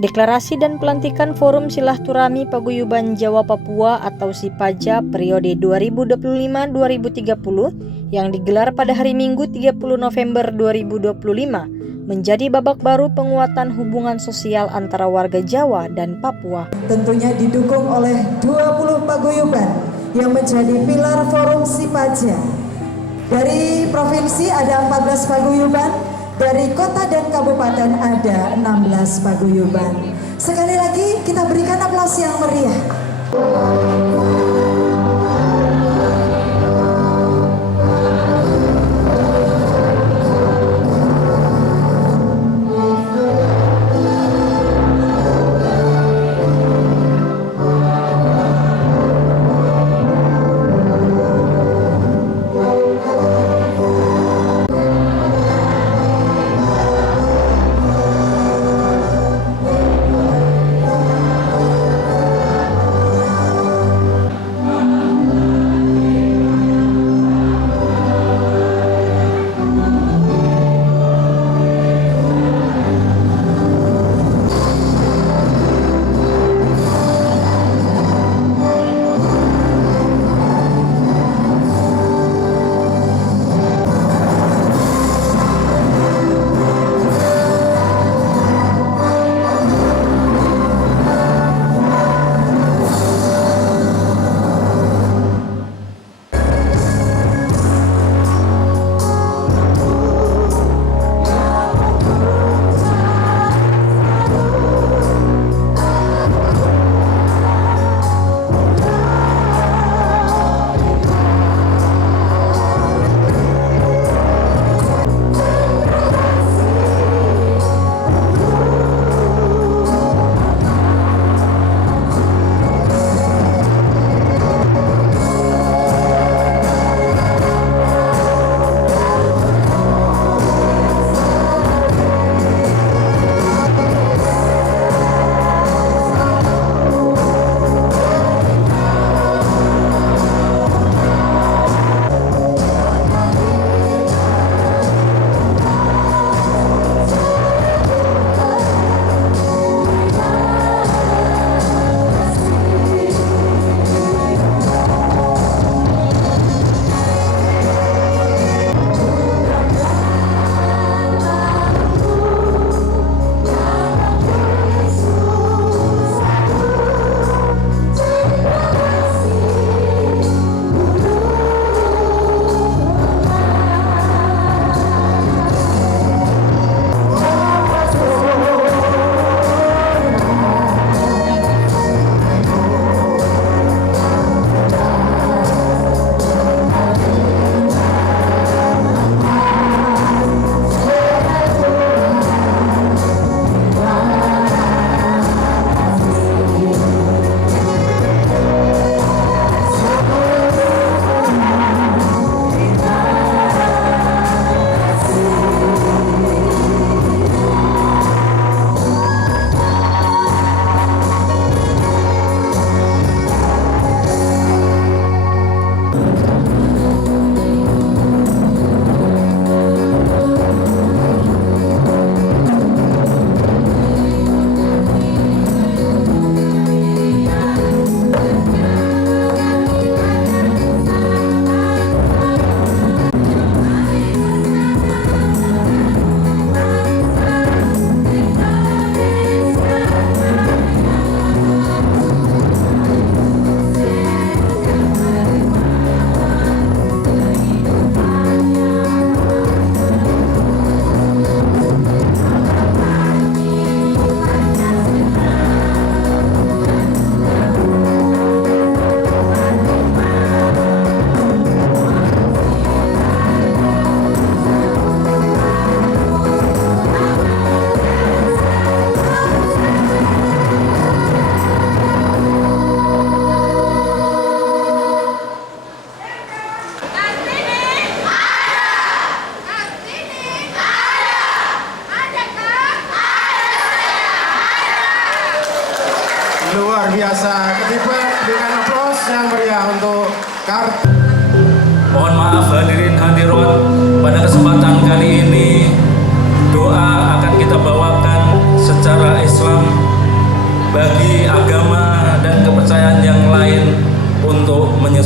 Deklarasi dan pelantikan Forum Silaturahmi Paguyuban Jawa Papua atau SIPAJA periode 2025-2030 yang digelar pada hari Minggu 30 November 2025 menjadi babak baru penguatan hubungan sosial antara warga Jawa dan Papua. Tentunya didukung oleh 20 paguyuban yang menjadi pilar Forum SIPAJA. Dari provinsi ada 14 paguyuban, dari kota dan kabupaten ada 16 paguyuban. Sekali lagi kita berikan aplaus yang meriah.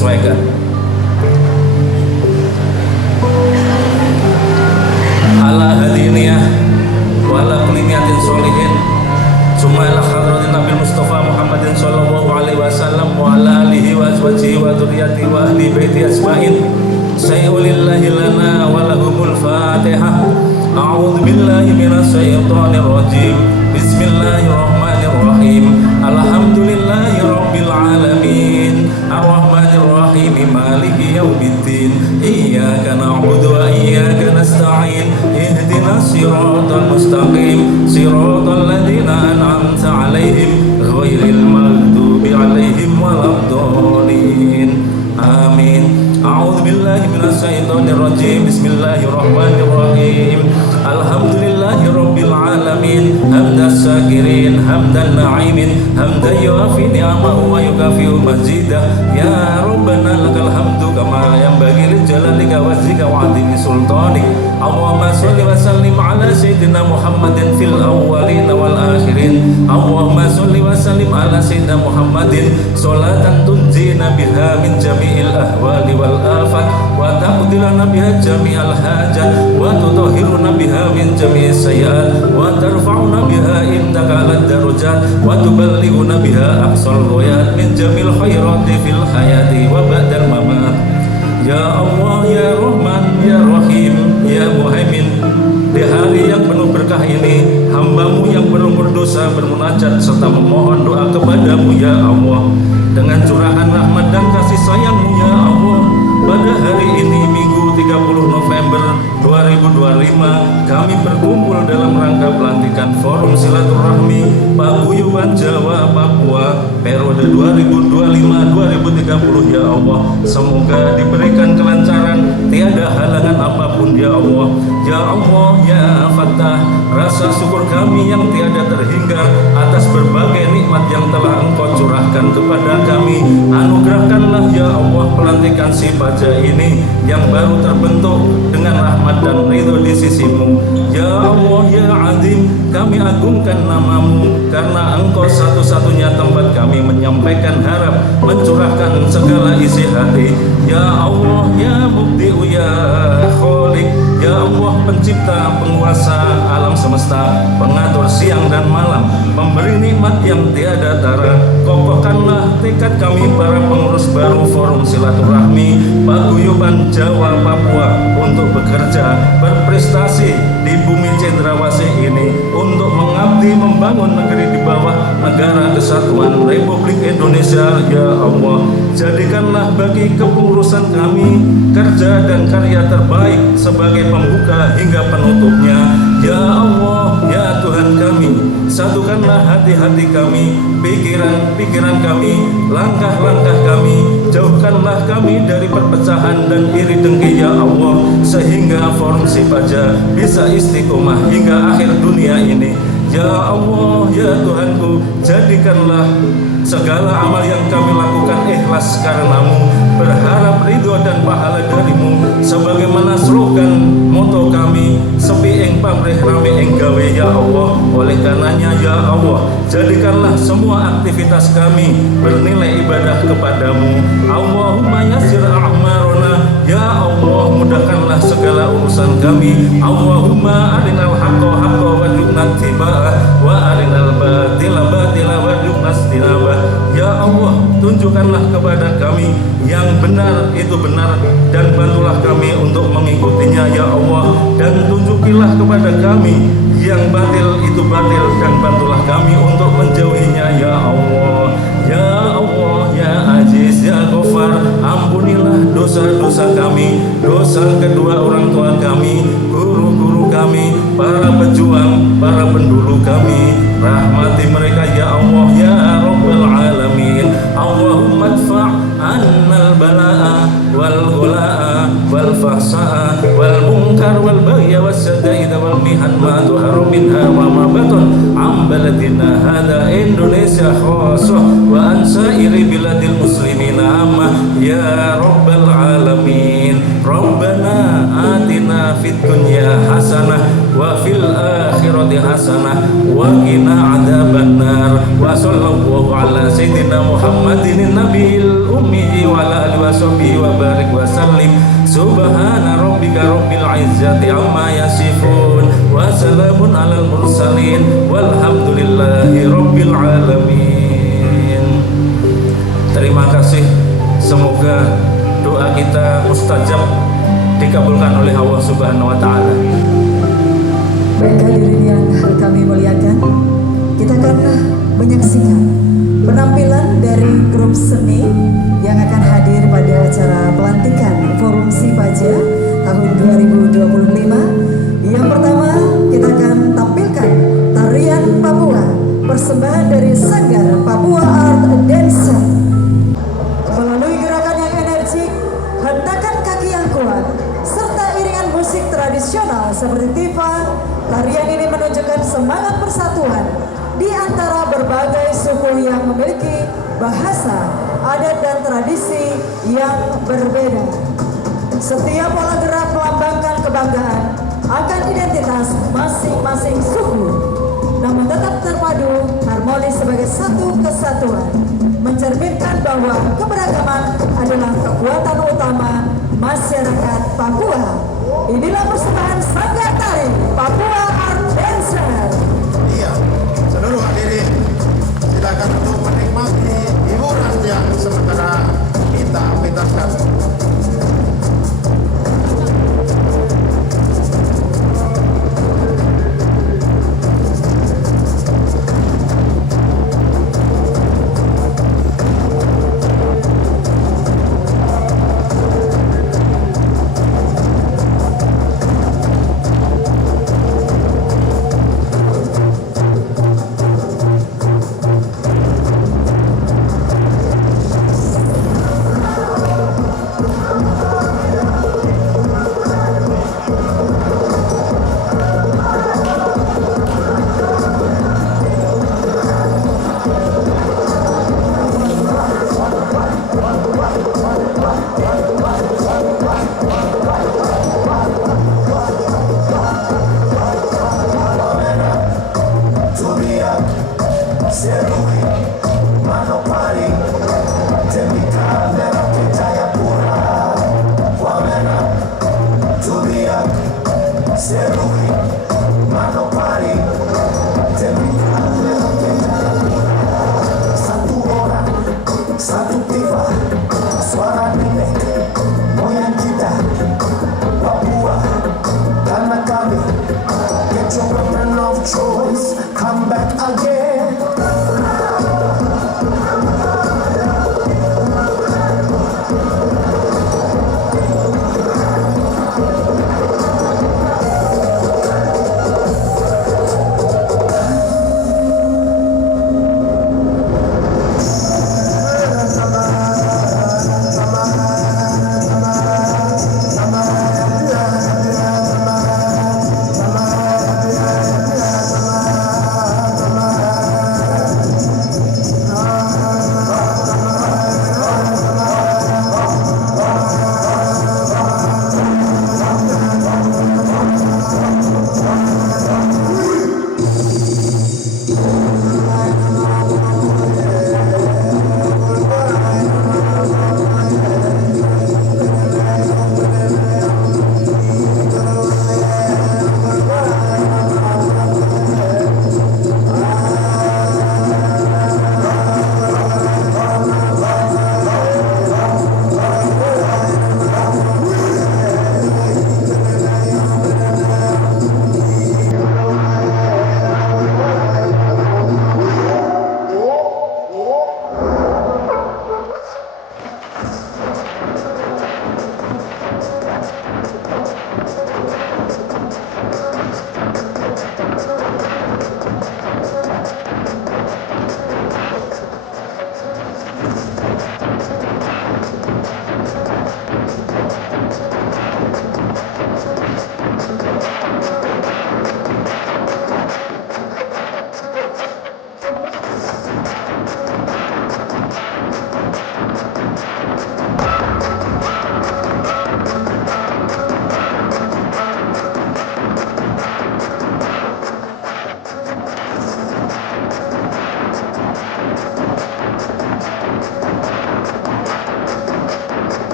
disesuaikan. Ala hadiniyah wa ala kulli niyatin sholihin summa ila hadratin Nabi Mustafa Muhammadin sallallahu alaihi wasallam wa ala alihi wa azwajihi wa dzurriyyatihi wa ahli baiti asma'in sayyulillahi lana wa lahumul fatihah. A'udzu billahi minasy syaithanir rajim. Bismillahirrahmanirrahim. Alhamdulillahi rabbil alamin. Arrahmanir rahim. Maliki yaumiddin. Iyyaka na'budu wa iyyaka nasta'in. Ihdinas siratal mustaqim. Siratal ladzina an'amta 'alaihim ghairil maghdubi 'alaihim waladdallin. Amin. A'udzu billahi minasy syaithanir rajim. Bismillahirrahmanirrahim. Alhamdulillahi rabbil alamin. Hamdas syakirin, hamdan na'imin, hamdan yuafi ni'amahu wa yukafi'u mazidah. Ya Rabbana lakal hamdu kama yanbaghi li jalalika wajhika wa 'azimi sultanik. Allahumma shalli wa sallim ala sayyidina Muhammadin fil awwalin wal akhirin. Allahumma shalli wa sallim ala sayyidina Muhammadin sholatan tunjina biha min jami'il ahwali wal afat wa taqdilana biha jami'al hajat wa tutahhiruna biha min jami'is sayyi'at wa tarfa'una biha indaka alad darajat wa tuballighuna biha aqsal ghayat min jamil khairati fil hayati wa ba'dal mamat. Ya Allah, ya Rahman, ya Rahim, ya Muhaimin, di hari yang penuh berkah ini hamba-Mu yang penuh berdosa bermunajat serta memohon doa kepadamu ya Allah dengan curahan rahmat dan kasih sayang-Mu ya Allah. Pada hari ini Minggu 30 November 2025 kami berkumpul dalam rangka pelantikan Forum Silaturahmi Paguyuban Jawa Papua periode 2025-2030 ya Allah. Semoga diberikan kelancaran, tiada halangan apapun ya Allah. Ya Allah, ya Fattah, rasa syukur kami yang tiada terhingga atas berbagai nikmat yang telah Engkau curahkan kepada kami. Anugerahkanlah ya Allah pelantikan si Paja ini yang baru terbentuk dengan rahmat dan ridho di sisi-Mu. Ya Allah, ya Azim, kami agungkan nama-Mu karena Engkau satu-satunya tempat kami menyampaikan harap, mencurahkan segala isi hati. Ya Allah, ya Mubdi'u, ya Khaliq, ya Allah pencipta, penguasa alam semesta, pengatur siang dan malam, pemberi nikmat yang tiada tara. Kokohkanlah tekad kami para pengurus baru Forum Silaturahmi Paguyuban Jawa Papua untuk bekerja, berprestasi di bumi cendrawasih ini untuk mengabdi membangun negeri di bawah negara kesatuan Republik Indonesia. Ya Allah, jadikanlah bagi kepengurusan kami kerja dan karya terbaik sebagai pembuka hingga penutupnya. Ya Allah, ya Tuhan kami, satukanlah hati-hati kami, pikiran-pikiran kami, langkah-langkah kami, jauhkanlah kami dari perpecahan dan iri dengki ya Allah, sehingga Forum Sipaja bisa istiqomah hingga akhir dunia ini. Ya Allah, ya Tuhanku, jadikanlah segala amal yang kami lakukan ikhlas karena-Mu, berharap ridho dan pahala dari-Mu, sebagaimana slogan moto kami, sepi ing pamrih rame ing gawe ya Allah. Oleh karenanya ya Allah, jadikanlah semua aktivitas kami bernilai ibadah kepadamu. Allahumma yassir a'marona, ya Allah mudahkanlah segala urusan kami. Allahumma arinal haqqa haqqa warzuqna ittiba'ah wa arinal batila batila warzuqna istinabah. Ya Allah, tunjukkanlah kepada kami yang benar itu benar dan bantulah kami untuk mengikutinya ya Allah, dan tunjukilah kepada kami yang batil itu batil dan bantulah kami untuk menjauhinya ya Allah. Ya Allah, ya Aziz, ya Ghaffar, ampunilah dosa-dosa kami, dosa kedua orang tua kami, guru-guru kami, para pejuang, para pendulu kami. Rahmati mereka ya Allah, ya Rabbal Alamin. Allahumma adfa' annal bala'a wal ghula'a wal fahsa'a wal munkar wal baghya was sadaida wal mihan ma tuharu minha wa ma batun am baladina hada Indonesia khassah wa an sa'iri biladil muslimina amma ya Rabbal Alamin. Rabbana atina fid dunya hasanah wa fil akhirati akhirati hasanah wa qina adzabannar. Wa sallallahu ala sayyidina Muhammadin nabiyil ummi wa ala alihi washabihi wa barik wa sallim. Subhana rabbika rabbil izzati amma yasifun wa salamun alal mursalin walhamdulillahi rabbil alamin. Terima kasih, semoga doa kita mustajab, dikabulkan oleh Allah Subhanahu wa taala. Baik hadirin yang kami muliakan, kita akan menyaksikan penampilan dari grup seni yang akan hadir pada acara pelantikan Forum Sipaja tahun 2025. Yang pertama, kita akan tampilkan tarian Papua, persembahan dari Sanggar Papua Art Dancer. Melalui gerakan yang energik, hentakan kaki yang kuat, serta iringan musik tradisional seperti tifa, tarian ini menunjukkan semangat persatuan di antara berbagai suku yang memiliki bahasa, adat, dan tradisi yang berbeda. Setiap pola gerak melambangkan kebanggaan akan identitas masing-masing suku, namun tetap terpadu harmonis sebagai satu kesatuan, mencerminkan bahwa keberagaman adalah kekuatan utama masyarakat Papua. Inilah persembahan Sanggar Tari Papua Art Dancer. Iya, seluruh hadirin silakan untuk menikmati hiburan yang sementara kita pentaskan.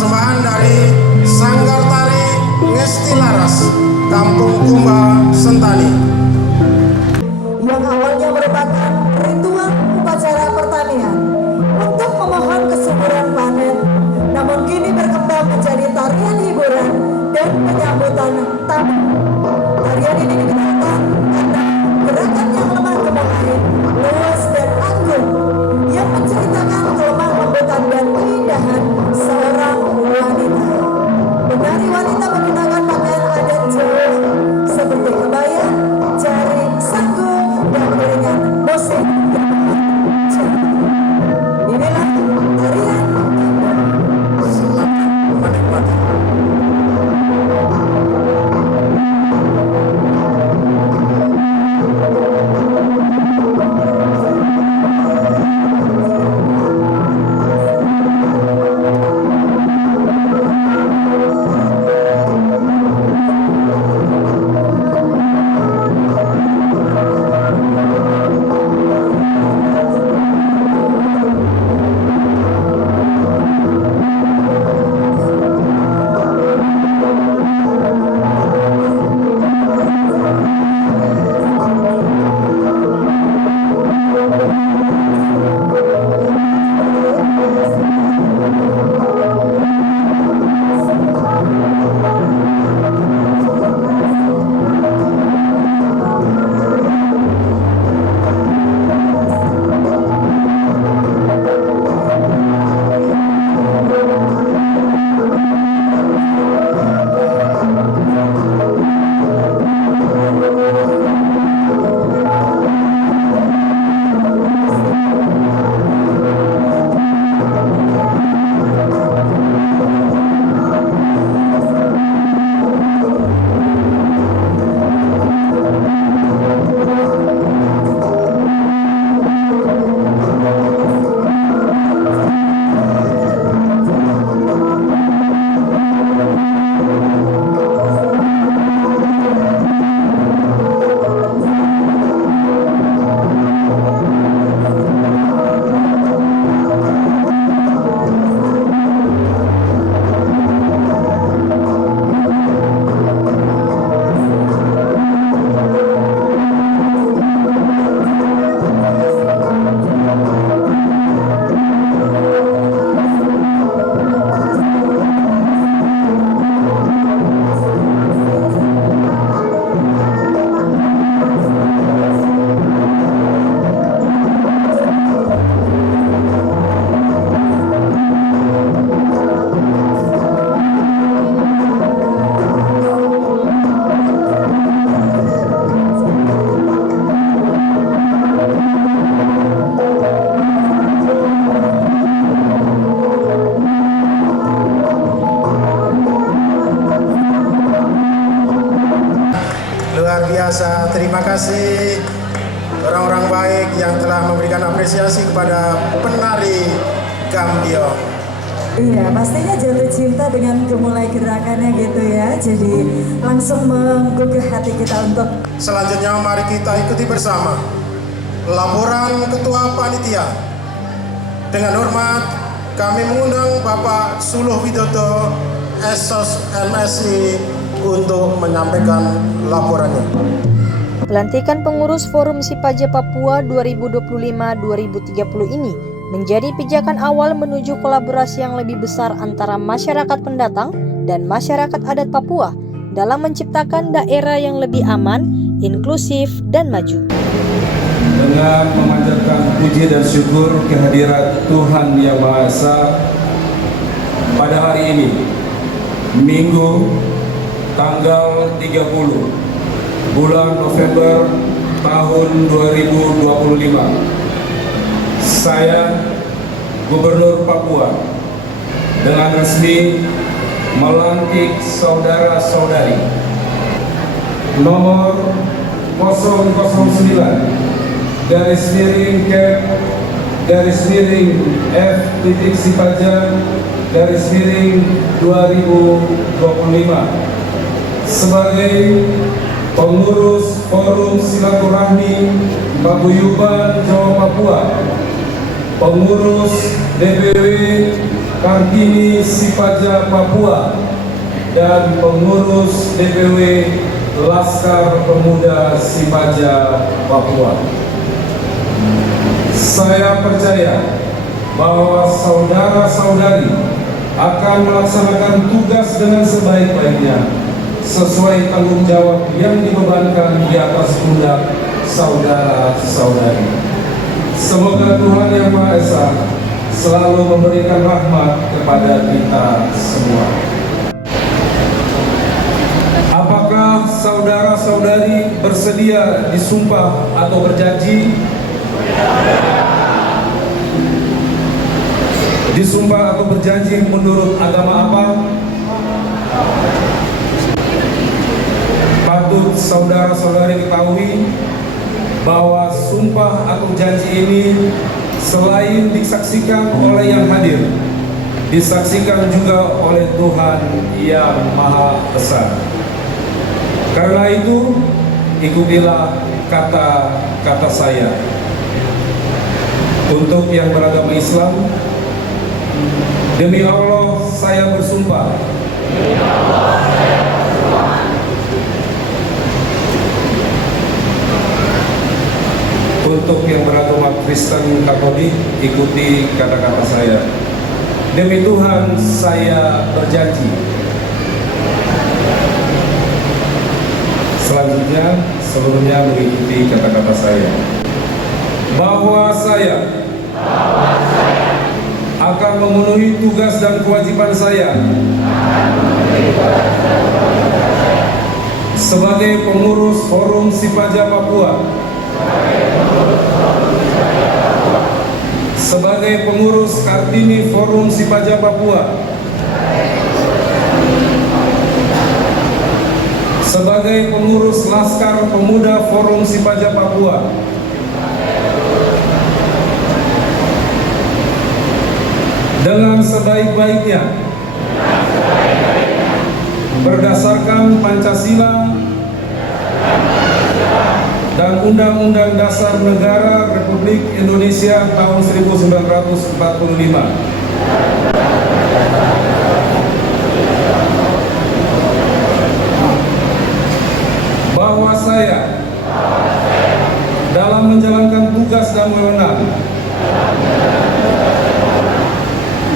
persembahan dari Sanggar Tari Ngesti Laras, Kampung Kumba, Sentani. Yang awalnya merupakan ritual upacara pertanian untuk memohon kesuburan panen, namun kini berkembang menjadi tarian hiburan dan penyambutan tamu. Tarian ini digunakan karena gerakan yang lemah gemulai, luas dan anggun, yang menceritakan kelemah lembutan dan keindahan seorang wanita. Penari wanita menggunakan pakaian adat Jawa seperti kebaya, jaring, sanggung, dan iringan musik. Inilah tarian. Selamat menikmati. Luar biasa, terima kasih orang-orang baik yang telah memberikan apresiasi kepada penari Gambyong. Iya, pastinya jatuh cinta dengan gemulai gerakannya gitu ya. Jadi langsung menggugah hati kita untuk. Selanjutnya mari kita ikuti bersama laporan Ketua Panitia. Dengan hormat kami mengundang Bapak Suluh Widodo, Esos MSI untuk menyampaikan laporannya. Pelantikan pengurus Forum Sipaja Papua 2025-2030 ini menjadi pijakan awal menuju kolaborasi yang lebih besar antara masyarakat pendatang dan masyarakat adat Papua dalam menciptakan daerah yang lebih aman, inklusif, dan maju. Dengan memanjatkan puji dan syukur kehadirat Tuhan Yang Maha Esa, pada hari ini, Minggu, tanggal 30 bulan November tahun 2025, saya Gubernur Papua dengan resmi melantik saudara-saudari nomor 009-F.Sipaja-2025 sebagai pengurus Forum Silaturahmi Paguyuban Jawa Papua, pengurus DPW Kartini Sipaja Papua dan pengurus DPW Laskar Pemuda Sipaja Papua. Saya percaya bahwa saudara-saudari akan melaksanakan tugas dengan sebaik-baiknya sesuai tanggung jawab yang dibebankan di atas pundak saudara-saudari. Semoga Tuhan Yang Maha Esa selalu memberikan rahmat kepada kita semua. Apakah saudara-saudari bersedia disumpah atau berjanji? Disumpah atau berjanji menurut agama apa? Patut saudara-saudari ketahui bahwa sumpah atau janji ini selain disaksikan oleh yang hadir, disaksikan juga oleh Tuhan Yang Maha Esa. Karena itu, ikutilah kata-kata saya. Untuk yang beragama Islam, demi Allah saya bersumpah. Untuk yang beragama Kristen Katolik, ikuti kata-kata saya. Demi Tuhan saya berjanji. Selanjutnya, sebelumnya mengikuti kata-kata saya. Bahwa saya akan memenuhi tugas dan kewajiban saya sebagai pengurus Forum Sipaja Papua, sebagai pengurus Kartini Forum Sipaja Papua, sebagai pengurus Laskar Pemuda Forum Sipaja Papua, dengan sebaik-baiknya berdasarkan Pancasila dan Undang-Undang Dasar Negara Republik Indonesia tahun 1945. Bahwa saya dalam menjalankan tugas dan wewenang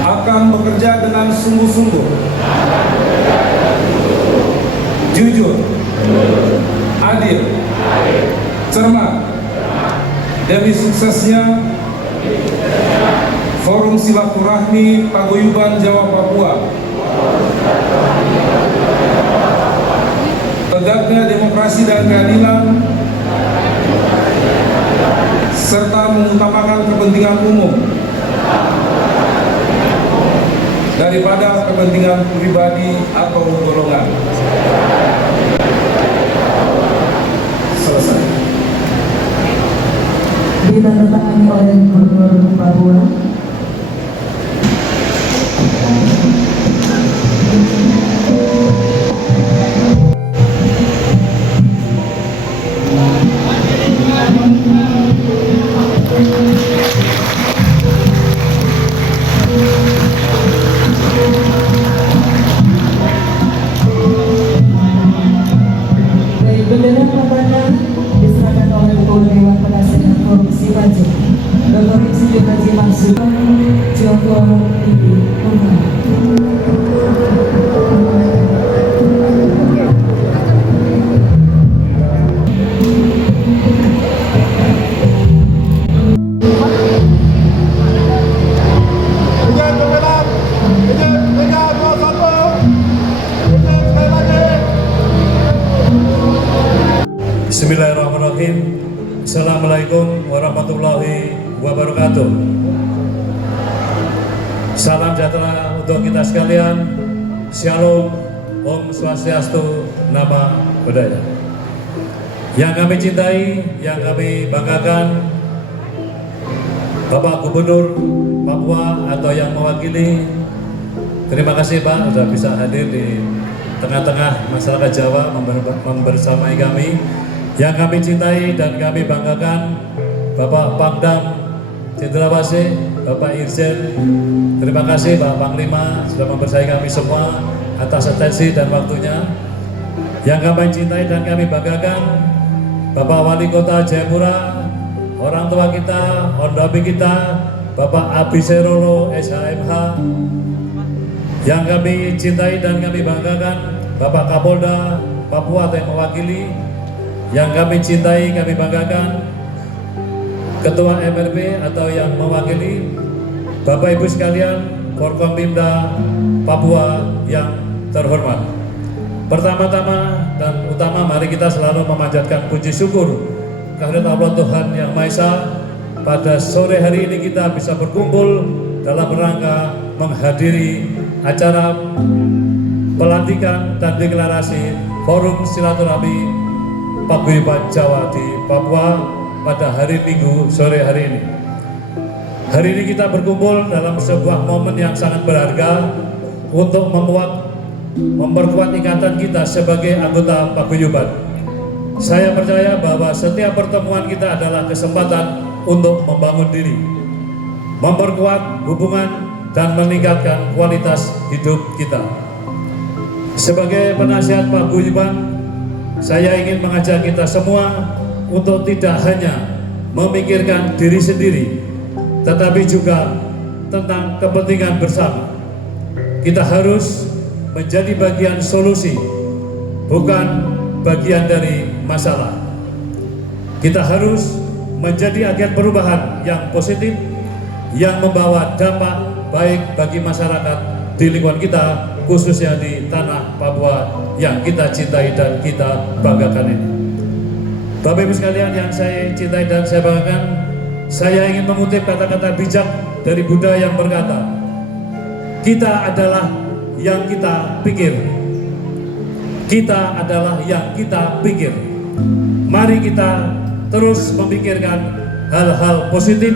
akan bekerja dengan sungguh-sungguh, jujur, adil, cermat, demi suksesnya Forum Silaturahmi Paguyuban Jawa Papua, tegaknya demokrasi dan keadilan, serta mengutamakan kepentingan umum daripada kepentingan pribadi atau golongan. Selesai. Ditandatangani oleh Gubernur Papua. Bendera Papua diserahkan oleh Ketua Dewan Penasehat Forum Sipaja, Dr. Insinyur Haji Mansur Joko Tinggi Umar. Bismillahirrahmanirrahim. Assalamualaikum warahmatullahi wabarakatuh. Salam sejahtera untuk kita sekalian. Shalom, Om Swastiastu, Nama Budaya. Yang kami cintai, yang kami banggakan, Bapak Gubernur Papua atau yang mewakili, terima kasih Pak sudah bisa hadir di tengah-tengah masyarakat Jawa membersamai kami. Yang kami cintai dan kami banggakan, Bapak Pangdam Cendrawasih, Bapak Irjen, terima kasih Pak Panglima sudah mempercayai kami semua atas atensi dan waktunya. Yang kami cintai dan kami banggakan, Bapak Wali Kota Jayapura, orang tua kita, ondapi kita, Bapak Abisserolo SHMH. Yang kami cintai dan kami banggakan, Bapak Kapolda Papua yang mewakili. Yang kami cintai, kami banggakan, Ketua MRP atau yang mewakili, Bapak Ibu sekalian, Forkompimda Papua yang terhormat. Pertama-tama dan utama, mari kita selalu memanjatkan puji syukur kehadirat Allah Tuhan Yang Maha Esa. Pada sore hari ini kita bisa berkumpul dalam rangka menghadiri acara pelantikan dan deklarasi Forum Silaturahmi Paguyuban Jawa di Papua pada hari Minggu sore hari ini. Hari ini kita berkumpul dalam sebuah momen yang sangat berharga untuk memperkuat ikatan kita sebagai anggota paguyuban. Saya percaya bahwa setiap pertemuan kita adalah kesempatan untuk membangun diri, memperkuat hubungan dan meningkatkan kualitas hidup kita. Sebagai penasihat paguyuban, saya ingin mengajak kita semua untuk tidak hanya memikirkan diri sendiri, tetapi juga tentang kepentingan bersama. Kita harus menjadi bagian solusi, bukan bagian dari masalah. Kita harus menjadi agen perubahan yang positif, yang membawa dampak baik bagi masyarakat di lingkungan kita, khususnya di tanah Papua yang kita cintai dan kita banggakan ini. Bapak Ibu sekalian yang saya cintai dan saya banggakan, saya ingin mengutip kata-kata bijak dari Buddha yang berkata, kita adalah yang kita pikir. Kita adalah yang kita pikir. Mari kita terus memikirkan hal-hal positif,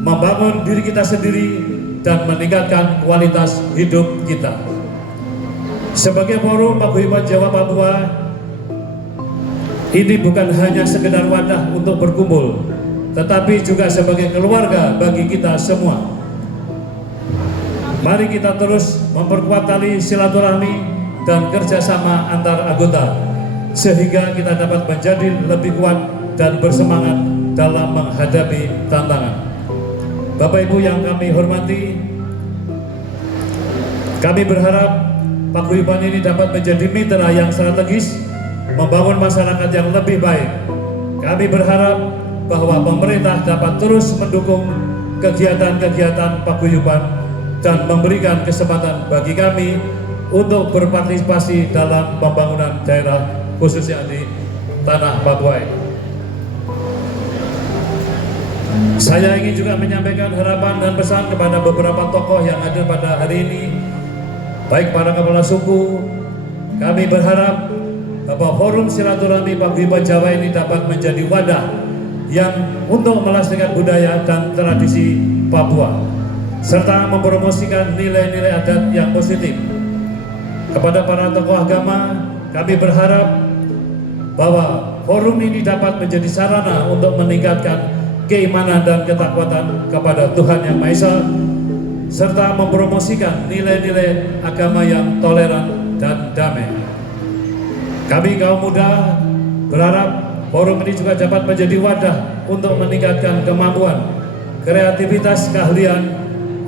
membangun diri kita sendiri dan meningkatkan kualitas hidup kita. Sebagai forum Paguyuban Jawa Papua, ini bukan hanya sekedar wadah untuk berkumpul, tetapi juga sebagai keluarga bagi kita semua. Mari kita terus memperkuat tali silaturahmi dan kerjasama antar anggota, sehingga kita dapat menjadi lebih kuat dan bersemangat dalam menghadapi tantangan. Bapak Ibu yang kami hormati, kami berharap paguyuban ini dapat menjadi mitra yang strategis, membangun masyarakat yang lebih baik. Kami berharap bahwa pemerintah dapat terus mendukung kegiatan-kegiatan paguyuban dan memberikan kesempatan bagi kami untuk berpartisipasi dalam pembangunan daerah khususnya di tanah Papua. Saya ingin juga menyampaikan harapan dan pesan kepada beberapa tokoh yang hadir pada hari ini, baik para kepala suku. Kami berharap bahwa Forum Silaturahmi Paguyuban Jawa ini dapat menjadi wadah yang untuk melestarikan budaya dan tradisi Papua, serta mempromosikan nilai-nilai adat yang positif. Kepada para tokoh agama, kami berharap bahwa forum ini dapat menjadi sarana untuk meningkatkan keimanan dan ketakwatan kepada Tuhan Yang Maha Esa, serta mempromosikan nilai-nilai agama yang toleran dan damai. Kami kaum muda berharap forum ini juga dapat menjadi wadah untuk meningkatkan kemampuan, kreativitas, keahlian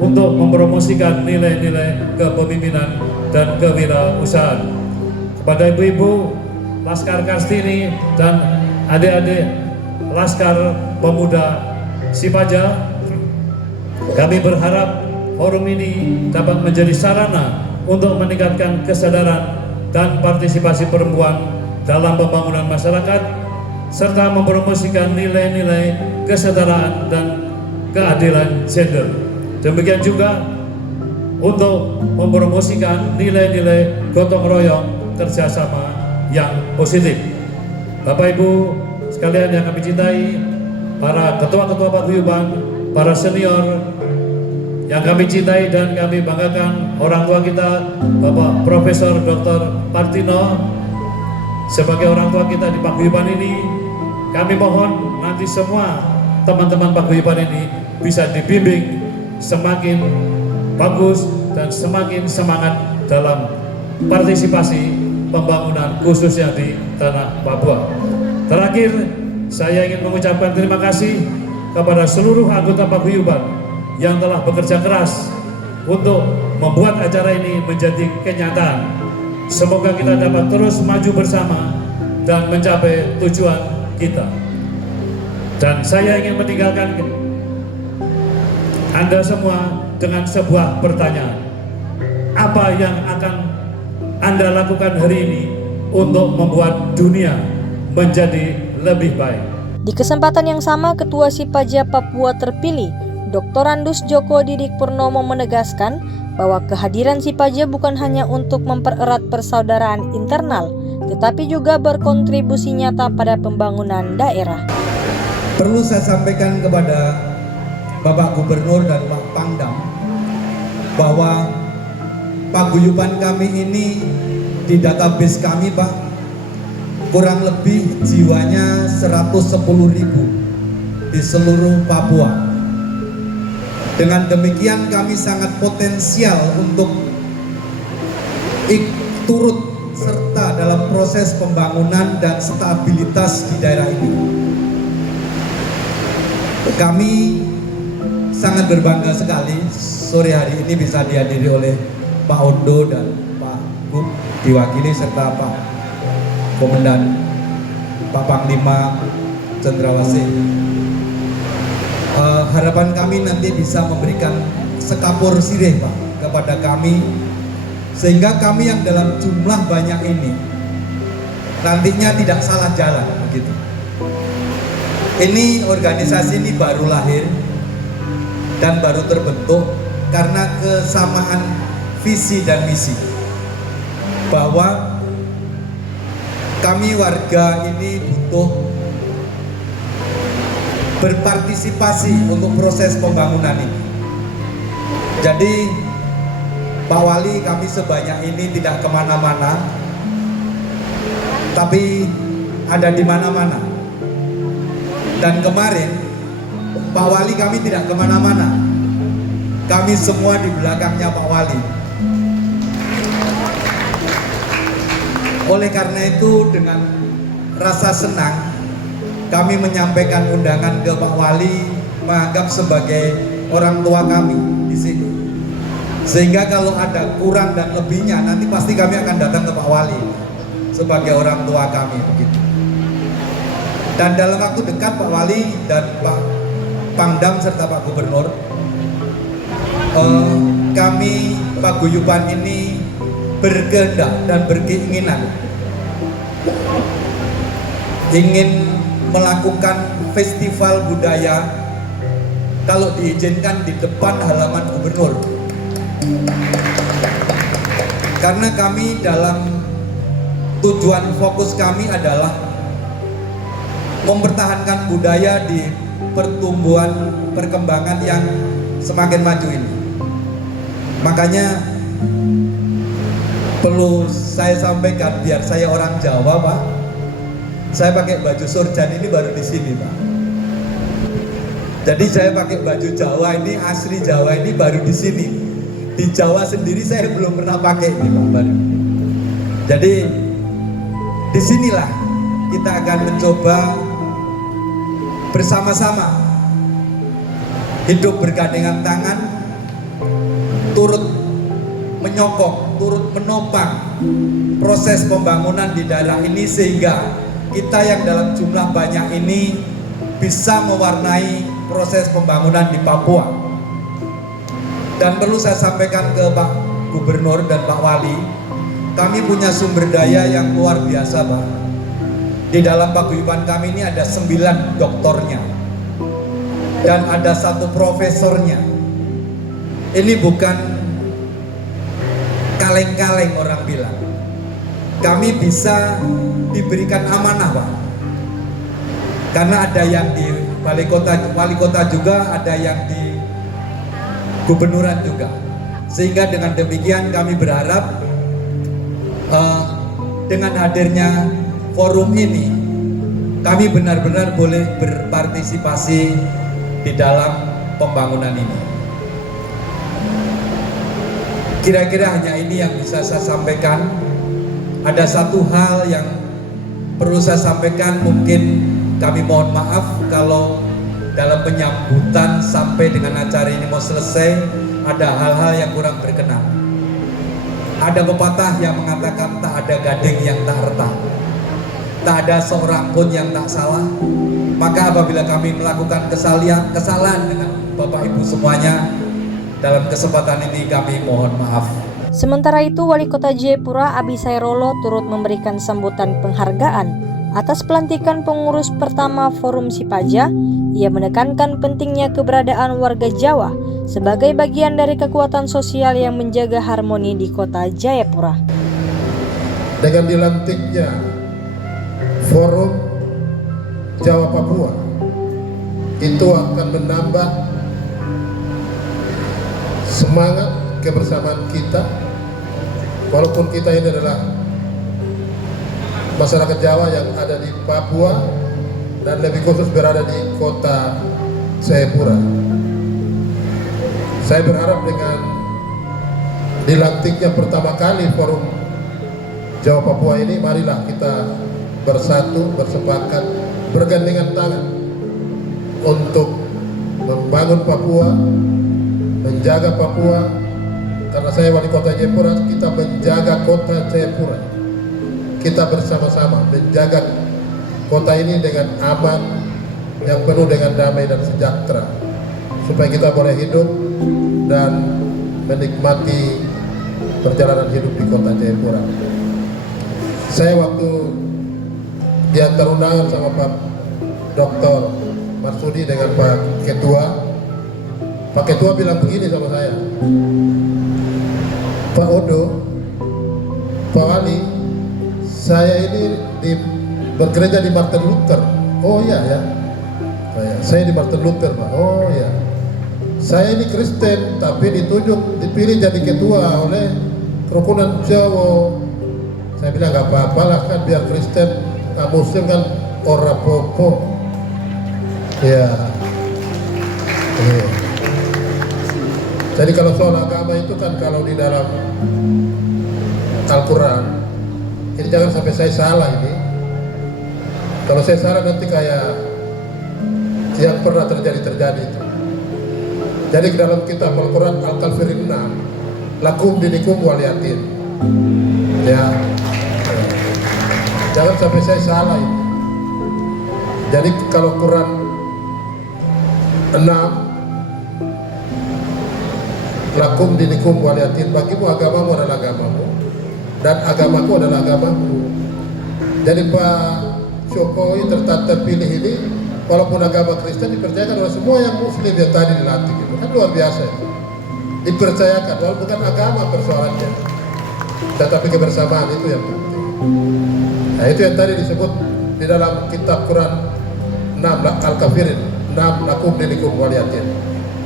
untuk mempromosikan nilai-nilai kepemimpinan dan kewirausahaan. Kepada ibu-ibu Laskar Kartini dan adik-adik Laskar Pemuda Sipaja, kami berharap forum ini dapat menjadi sarana untuk meningkatkan kesadaran dan partisipasi perempuan dalam pembangunan masyarakat, serta mempromosikan nilai-nilai kesetaraan dan keadilan gender. Demikian juga untuk mempromosikan nilai-nilai gotong royong kerjasama yang positif. Bapak Ibu sekalian yang kami cintai, para ketua-ketua paguyuban, para senior yang kami cintai dan kami banggakan, orang tua kita Bapak Profesor Dr. Partino sebagai orang tua kita di paguyuban ini, kami mohon nanti semua teman-teman paguyuban ini bisa dibimbing semakin bagus dan semakin semangat dalam partisipasi pembangunan khususnya di tanah Papua. Terakhir, saya ingin mengucapkan terima kasih kepada seluruh anggota paguyuban yang telah bekerja keras untuk membuat acara ini menjadi kenyataan. Semoga kita dapat terus maju bersama dan mencapai tujuan kita. Dan saya ingin meninggalkan Anda semua dengan sebuah pertanyaan. Apa yang akan Anda lakukan hari ini untuk membuat dunia menjadi lebih baik? Di kesempatan yang sama, Ketua Sipaja Papua terpilih, Dr. Andus Djoko Didik Purnomo menegaskan bahwa kehadiran Sipaja bukan hanya untuk mempererat persaudaraan internal, tetapi juga berkontribusi nyata pada pembangunan daerah. Perlu saya sampaikan kepada Bapak Gubernur dan Pak Pangdam bahwa paguyuban kami ini di database kami, Pak, kurang lebih jiwanya 110.000 di seluruh Papua. Dengan demikian kami sangat potensial untuk turut serta dalam proses pembangunan dan stabilitas di daerah ini. Kami sangat berbangga sekali sore hari ini bisa dihadiri oleh Pak Ondo dan Pak Gub, diwakili serta Pak Komandan, Pak Panglima Cendrawasih. Harapan kami nanti bisa memberikan sekapur sirih, Pak, kepada kami, sehingga kami yang dalam jumlah banyak ini nantinya tidak salah jalan begitu. Ini organisasi ini baru lahir dan baru terbentuk karena kesamaan visi dan misi, bahwa kami warga ini butuh berpartisipasi untuk proses pembangunan ini. Jadi Pak Wali, kami sebanyak ini tidak kemana-mana, tapi ada di mana-mana. Dan kemarin Pak Wali kami tidak kemana-mana, kami semua di belakangnya Pak Wali. Oleh karena itu, dengan rasa senang kami menyampaikan undangan ke Pak Wali, menganggap sebagai orang tua kami di sini. Sehingga kalau ada kurang dan lebihnya, nanti pasti kami akan datang ke Pak Wali sebagai orang tua kami begitu. Dan dalam waktu dekat Pak Wali dan Pak Pangdam serta Pak Gubernur, kami paguyuban ini berkehendak dan berkeinginan ingin melakukan festival budaya, kalau diizinkan di depan halaman gubernur. Karena kami dalam tujuan fokus kami adalah mempertahankan budaya di pertumbuhan perkembangan yang semakin maju ini. Makanya perlu saya sampaikan, biar saya orang Jawa, Pak, saya pakai baju surjan ini baru di sini, Pak. Jadi saya pakai baju Jawa ini, asli Jawa ini baru di sini. Di Jawa sendiri saya belum pernah pakai ini, Pak, baru. Jadi disinilah kita akan mencoba bersama-sama hidup bergandengan tangan, turut menyokong, turut menopang proses pembangunan di daerah ini, sehingga kita yang dalam jumlah banyak ini bisa mewarnai proses pembangunan di Papua. Dan perlu saya sampaikan ke Pak Gubernur dan Pak Wali, kami punya sumber daya yang luar biasa, Pak. Di dalam paguyuban kami ini ada 9 doktornya dan ada 1 profesornya. Ini bukan kaleng-kaleng orang bilang. Kami bisa diberikan amanah, Pak, karena ada yang di wali kota juga, ada yang di gubernuran juga. Sehingga dengan demikian kami berharap dengan hadirnya forum ini, kami benar-benar boleh berpartisipasi di dalam pembangunan ini. Kira-kira hanya ini yang bisa saya sampaikan. Ada satu hal yang perlu saya sampaikan, mungkin kami mohon maaf kalau dalam penyambutan sampai dengan acara ini mau selesai ada hal-hal yang kurang berkenan. Ada pepatah yang mengatakan tak ada gading yang tak retak, tak ada seorang pun yang tak salah. Maka apabila kami melakukan kesalahan dengan Bapak Ibu semuanya, dalam kesempatan ini kami mohon maaf. Sementara itu, Wali Kota Jayapura Abi Sairolo turut memberikan sambutan penghargaan atas pelantikan pengurus pertama Forum Sipaja. Ia menekankan pentingnya keberadaan warga Jawa sebagai bagian dari kekuatan sosial yang menjaga harmoni di Kota Jayapura. Dengan dilantiknya Forum Jawa Papua, itu akan menambah semangat kebersamaan kita, walaupun kita ini adalah masyarakat Jawa yang ada di Papua dan lebih khusus berada di Kota Jayapura. Saya berharap dengan dilantiknya pertama kali Forum Jawa Papua ini, marilah kita bersatu, bersepakat, bergandengan tangan untuk membangun Papua, menjaga Papua. Karena saya Wali Kota Jayapura, kita menjaga Kota Jayapura. Kita bersama-sama menjaga kota ini dengan aman, yang penuh dengan damai dan sejahtera, supaya kita boleh hidup dan menikmati perjalanan hidup di Kota Jayapura. Saya waktu diantar undangan sama Pak Dr. Marsudi dengan Pak Ketua bilang begini sama saya, Pak Odo, Pak Wali, saya ini bekerja di Martin Luther. Oh iya ya, saya di Martin Luther Pak. Oh iya, saya ini Kristen tapi dipilih jadi ketua oleh kerukunan Jawa. Saya bilang nggak apa-apa lah, kan biar Kristen, nggak Muslim kan ora popo. Ya. Jadi kalau soal agama itu kan kalau di dalam Al-Quran, ini jangan sampai saya salah ini. Kalau saya salah nanti kayak yang pernah terjadi itu. Jadi di dalam kitab Al-Quran Al-Kafir 6, lakum dinikum waliyatin. Ya, jangan sampai saya salah ini. Jadi kalau Quran 6, lakum dinikum waliyatin, bagimu agamamu adalah agamamu dan agamaku adalah agamaku. Jadi Pak Jokowi terpilih ini, walaupun agama Kristen dipercayakan oleh semua yang Muslim yang tadi dilantik, itu kan luar biasa itu. Dipercayakan, walaupun bukan agama persoalannya, tetapi kebersamaan itu yang penting. Nah itu yang tadi disebut di dalam kitab Quran 6 Al-Kafirin 6 lakum dinikum waliyatin.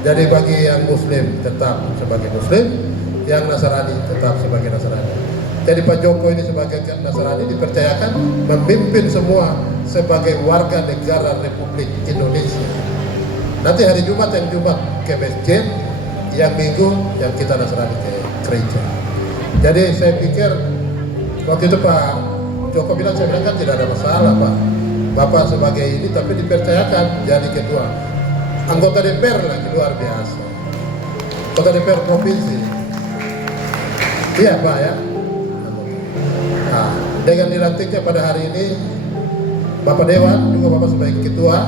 Jadi bagi yang Muslim tetap sebagai Muslim, yang Nasrani tetap sebagai Nasrani. Jadi Pak Jokowi ini sebagai Nasrani dipercayakan memimpin semua sebagai warga negara Republik Indonesia. Nanti hari Jumat yang Jumat ke masjid, yang Minggu yang kita Nasrani ke gereja. Jadi saya pikir waktu itu Pak Jokowi bilang, saya bilang kan tidak ada masalah Pak, Bapak sebagai ini tapi dipercayakan jadi ketua. Anggota DPR lagi luar biasa, anggota DPR provinsi. Iya Pak ya. Nah, dengan dilantiknya pada hari ini Bapak Dewan juga Bapak sebagai ketua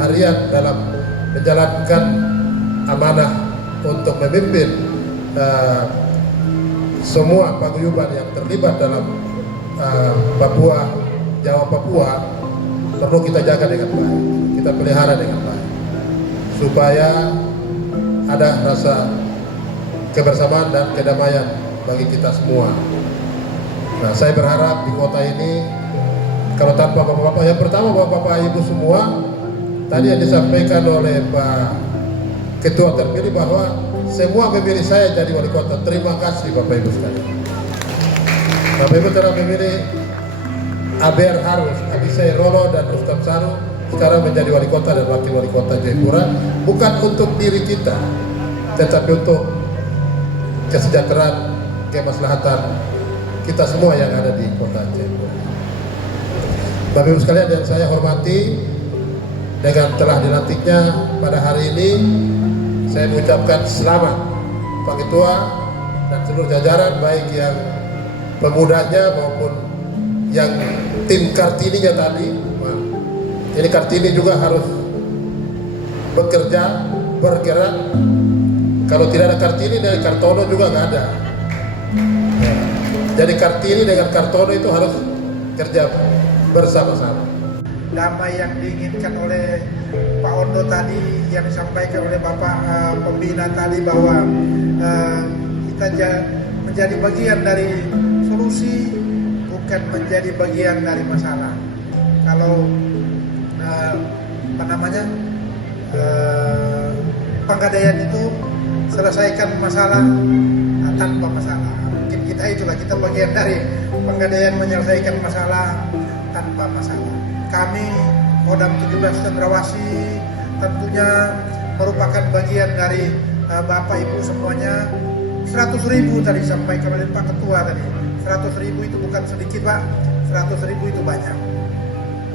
harian dalam menjalankan amanah untuk memimpin semua paguyuban yang terlibat dalam Papua, Jawa Papua, perlu kita jaga dengan baik, kita pelihara dengan baik, supaya ada rasa kebersamaan dan kedamaian bagi kita semua. Nah, saya berharap di kota ini, kalau tanpa bapak-bapak, yang pertama bapak-bapak ibu semua, tadi yang disampaikan oleh Pak Ketua terpilih bahwa semua memilih saya jadi wali kota. Terima kasih Bapak Ibu sekalian. Bapak Ibu telah memilih ABR Harus, Abi Sairolo dan Rustam Saru sekarang menjadi wali kota dan wakil wali kota Jayapura, bukan untuk diri kita, tetapi untuk kesejahteraan, kemaslahatan kita semua yang ada di kota Jayapura. Bapak Ibu sekalian yang saya hormati, dengan telah dilantiknya pada hari ini, saya mengucapkan selamat Pak Ketua dan seluruh jajaran, baik yang pemudanya maupun yang tim Kartininya tadi. Ini Kartini juga harus bekerja, bergerak. Kalau tidak ada Kartini, dari Kartono juga nggak ada. Jadi Kartini dengan Kartono itu harus kerja bersama-sama. Damai yang diinginkan oleh Pak Ondo tadi, yang disampaikan oleh Bapak Pembina tadi, bahwa kita menjadi bagian dari solusi, bukan menjadi bagian dari masalah. Kalau Panggadaian itu selesaikan masalah tanpa masalah. Mungkin kita bagian dari Panggadaian menyelesaikan masalah tanpa masalah. Kami Kodam 17 Cendrawasih tentunya merupakan bagian dari Bapak Ibu semuanya. 100.000 tadi disampaikan oleh Pak Ketua tadi. 100.000 itu bukan sedikit, Pak. 100.000 itu banyak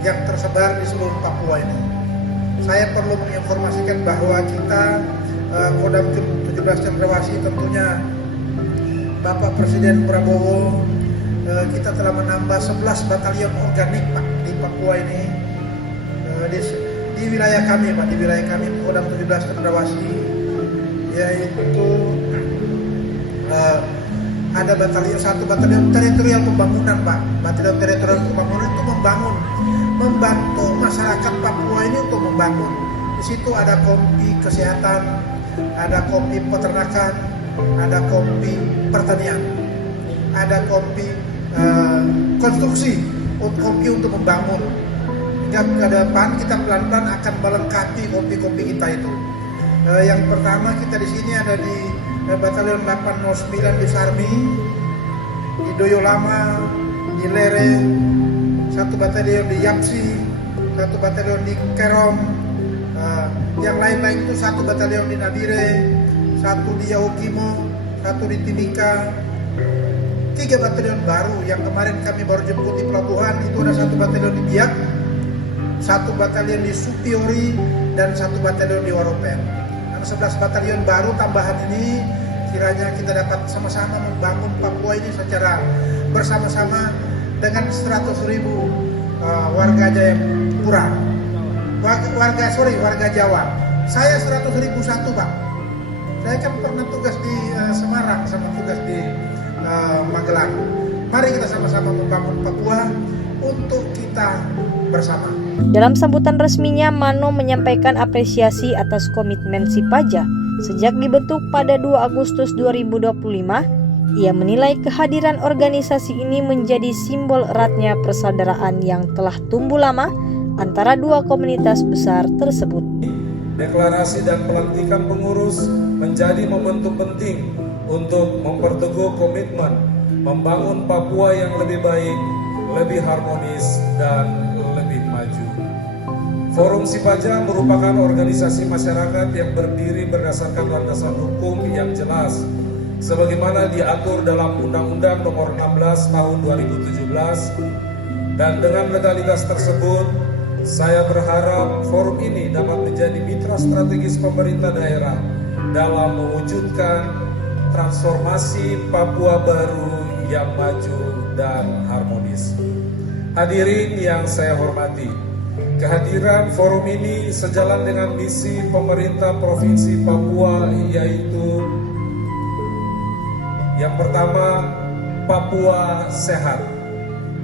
yang tersebar di seluruh Papua ini. Saya perlu menginformasikan bahwa kita Kodam 17 Cendrawasih tentunya Bapak Presiden Prabowo, kita telah menambah 11 batalion organik, Pak, di Papua ini, di wilayah kami, Pak, di wilayah kami Kodam 17 Cendrawasih, yaitu ada satu batalion teritorial pembangunan, Pak. Batalion teritorial pembangunan itu membantu masyarakat Papua ini untuk membangun. Di situ ada kompi kesehatan, ada kompi peternakan, ada kompi pertanian, ada kompi konstruksi, kompi untuk membangun. Hingga ke depan kita pelan-pelan akan melengkapi kompi-kompi kita itu. Yang pertama kita di sini ada di Batalion 809 di Sarmi, di Doyo Lama, di Lere, satu batalion di Yapsi, satu batalion di Kerom, yang lain-lain itu satu batalion di Nabire, satu di Yaukimo, satu di Timika, 3 batalion baru yang kemarin kami baru jemput di pelabuhan. Itu ada satu batalion di Biak, satu batalion di Supiori, dan satu batalion di Waropen. 11 batalion baru tambahan ini kiranya kita dapat sama-sama membangun Papua ini secara bersama-sama dengan 100.000 warga Jayapura, warga Jawa. Saya 100.001, Pak. Saya kan pernah tugas di Semarang sama tugas di Magelang. Mari kita sama-sama membangun Papua untuk kita bersama. Dalam sambutan resminya, Mano menyampaikan apresiasi atas komitmen Sipaja sejak dibentuk pada 2 Agustus 2025. Ia menilai kehadiran organisasi ini menjadi simbol eratnya persaudaraan yang telah tumbuh lama antara dua komunitas besar tersebut. Deklarasi dan pelantikan pengurus menjadi momentum penting untuk memperteguh komitmen membangun Papua yang lebih baik, lebih harmonis, dan lebih maju. Forum Sipaja merupakan organisasi masyarakat yang berdiri berdasarkan landasan hukum yang jelas, sebagaimana diatur dalam Undang-Undang Nomor 16 Tahun 2017, dan dengan legalitas tersebut, saya berharap forum ini dapat menjadi mitra strategis pemerintah daerah dalam mewujudkan transformasi Papua baru yang maju dan harmonis. Hadirin yang saya hormati, kehadiran forum ini sejalan dengan misi pemerintah Provinsi Papua, yaitu yang pertama, Papua Sehat,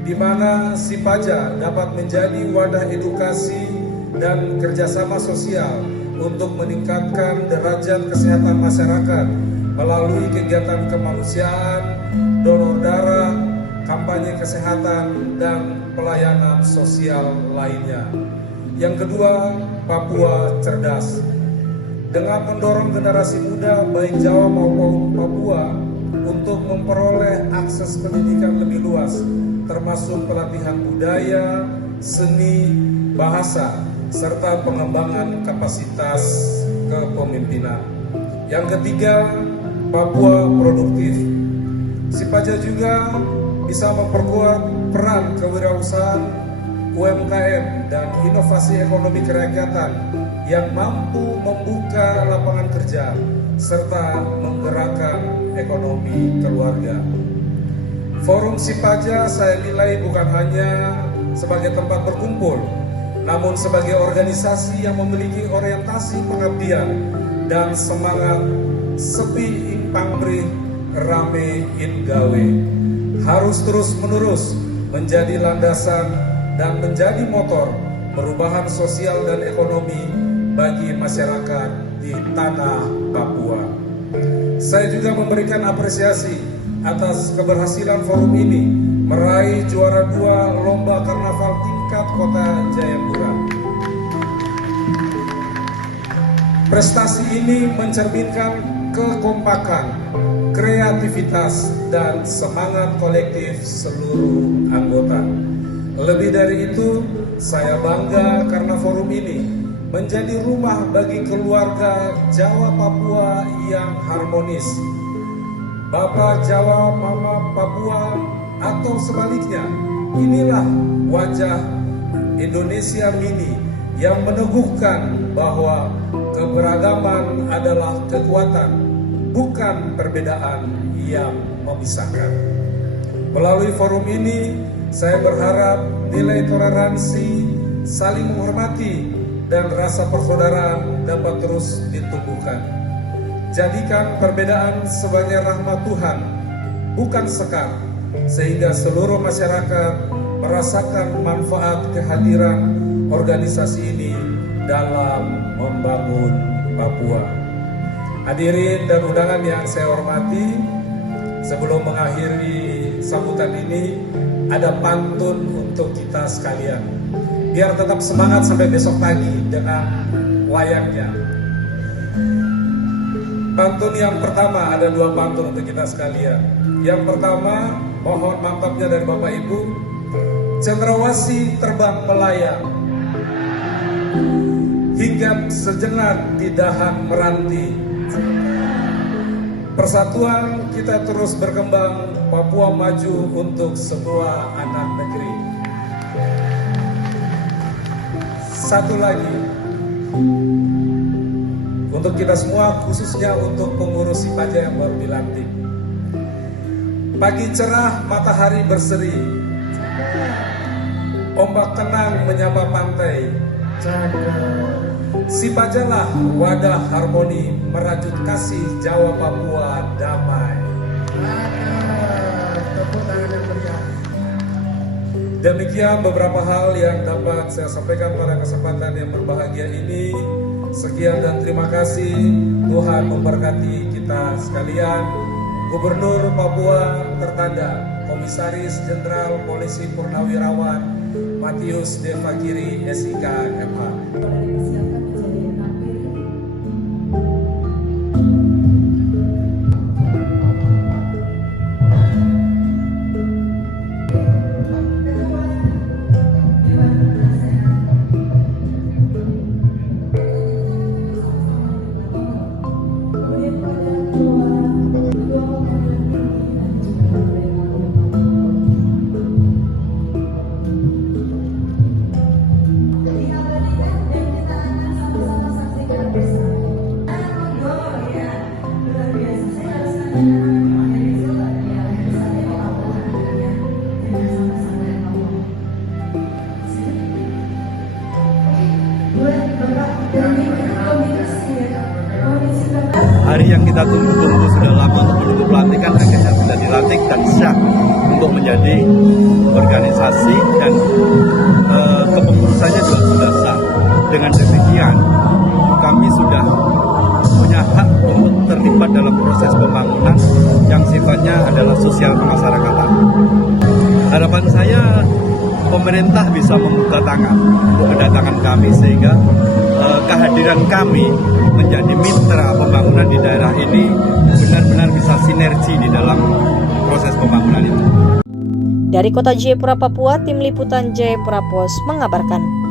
di mana Sipaja dapat menjadi wadah edukasi dan kerjasama sosial untuk meningkatkan derajat kesehatan masyarakat melalui kegiatan kemanusiaan, donor darah, kampanye kesehatan, dan pelayanan sosial lainnya. Yang kedua, Papua Cerdas, dengan mendorong generasi muda baik Jawa maupun Papua untuk memperoleh akses pendidikan lebih luas, termasuk pelatihan budaya, seni, bahasa, serta pengembangan kapasitas kepemimpinan. Yang ketiga, Papua produktif. Sipaja juga bisa memperkuat peran kewirausahaan UMKM dan inovasi ekonomi kerakyatan yang mampu membuka lapangan kerja serta menggerakkan ekonomi keluarga. Forum Sipaja saya nilai bukan hanya sebagai tempat berkumpul, namun sebagai organisasi yang memiliki orientasi pengabdian dan semangat sepi ing pamrih rame in gawe, harus terus-menerus menjadi landasan dan menjadi motor perubahan sosial dan ekonomi bagi masyarakat di tanah Papua. Saya juga memberikan apresiasi atas keberhasilan forum ini meraih juara 2 lomba karnaval tingkat Kota Jayapura. Prestasi ini mencerminkan kekompakan, kreativitas, dan semangat kolektif seluruh anggota. Lebih dari itu, saya bangga karena forum ini menjadi rumah bagi keluarga Jawa Papua yang harmonis. Bapak Jawa, Mama Papua, atau sebaliknya, inilah wajah Indonesia Mini yang meneguhkan bahwa keberagaman adalah kekuatan, bukan perbedaan yang memisahkan. Melalui forum ini, saya berharap nilai toleransi, saling menghormati, dan rasa persaudaraan dapat terus ditumbuhkan. Jadikan perbedaan sebagai rahmat Tuhan, bukan sekar, sehingga seluruh masyarakat merasakan manfaat kehadiran organisasi ini dalam membangun Papua. Hadirin dan undangan yang saya hormati, sebelum mengakhiri sambutan ini, ada pantun untuk kita sekalian. Biar tetap semangat sampai besok pagi dengan layaknya. Pantun yang pertama, ada 2 pantun untuk kita sekalian. Yang pertama, mohon mantapnya dari Bapak Ibu. Cendrawasih terbang melayang, hinggap sejenak di dahan meranti. Persatuan kita terus berkembang, Papua maju untuk semua anak negeri. Satu lagi, untuk kita semua, khususnya untuk pengurus Sipaja yang baru dilantik. Pagi cerah, matahari berseri, ombak tenang menyapa pantai. Sipajalah wadah harmoni merajut kasih Jawa Papua damai. Demikian beberapa hal yang dapat saya sampaikan pada kesempatan yang berbahagia ini. Sekian dan terima kasih. Tuhan memberkati kita sekalian. Gubernur Papua tertanda Komisaris Jenderal Polisi Purnawirawan Matius Devagiri SIK MH. Hari yang kita tunggu-tunggu sudah lama untuk menunggu pelantikan akhirnya sudah dilantik dan siap untuk menjadi organisasi, dan kepengurusannya juga sudah sah. Dengan demikian kami sudah punya hak untuk terlibat dalam proses pembangunan yang sifatnya adalah sosial kemasyarakatan. Harapan saya pemerintah bisa membuka tangan untuk kedatangan kami, sehingga kehadiran kami menjadi mitra pembangunan di daerah ini benar-benar bisa sinergi di dalam proses pembangunan itu. Dari Kota Jayapura, Papua, Tim Liputan Jayapura Pos mengabarkan.